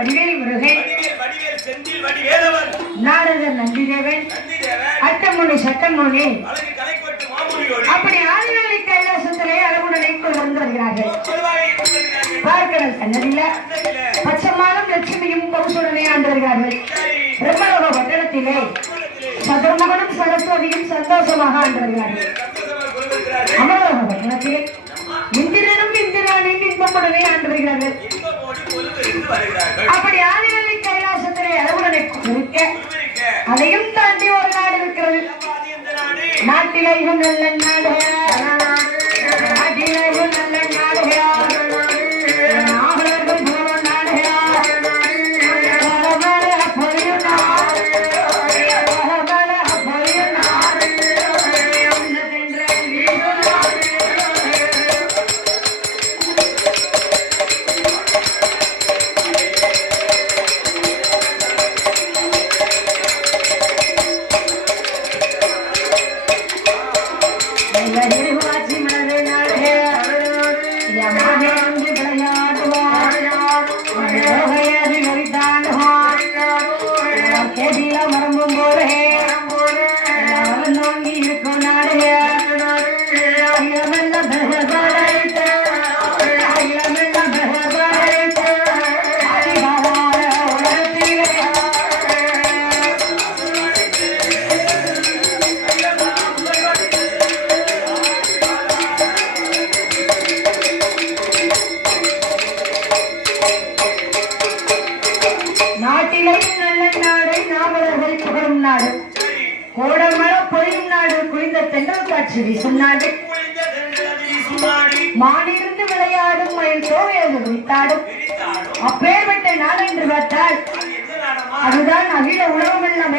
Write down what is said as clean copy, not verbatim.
வடிவேல் முருகன் நாரதர் நந்திதேவன் அட்டமுனி சட்டமுனி அப்படி ஆதிவேலி கைலாசத்திலே அளவுடனை கொண்டு வருகிறார்கள். பார்க்கடல் கண்ணதில பச்சமாலும் லட்சுமியும் பவுசுடனே ஆண்டு வருகிறார்கள். பிரம்மலோக பட்டணத்திலே சதுர்முகனும் சரஸ்வதியும் சந்தோஷமாக ஆண்டு வருகிறார்கள். அமலோக பட்டணத்திலே இந்திரனும் இந்திராணியும் இன்பமுடனே ஆண்டு வருகிறார்கள். அப்படி ஆதிவேலி கைலாசத்திலே அளவுடனை குறிக்க அதையும் தாண்டி ஒரு நாடு இருக்கிறது. நாட்டிலேயும் நல்ல நாடு, நாட்டிலேயும் நல்ல நாடுகிறார், நாகலர்கள் போலும் நாடுகிறார், பொழியும் நாடு, பொழியும் நாடு, மரம்பும் போல நோங்கி இருக்கும் நாடு நாட்டிலேயும் நல்ல நாடு, நாவலர்கள் புகழும் நாடு, கோடமழை பொழியும் நாடு, குளிர்ந்த தென்றல் காட்சி வீசும் நாடு, மானிருந்து விளையாடும் மயில் தோவையாக விரித்தாடும் அப்பேற்பட்ட நாடு என்று பார்த்தால் அதுதான் அகில உலகமெல்லாம்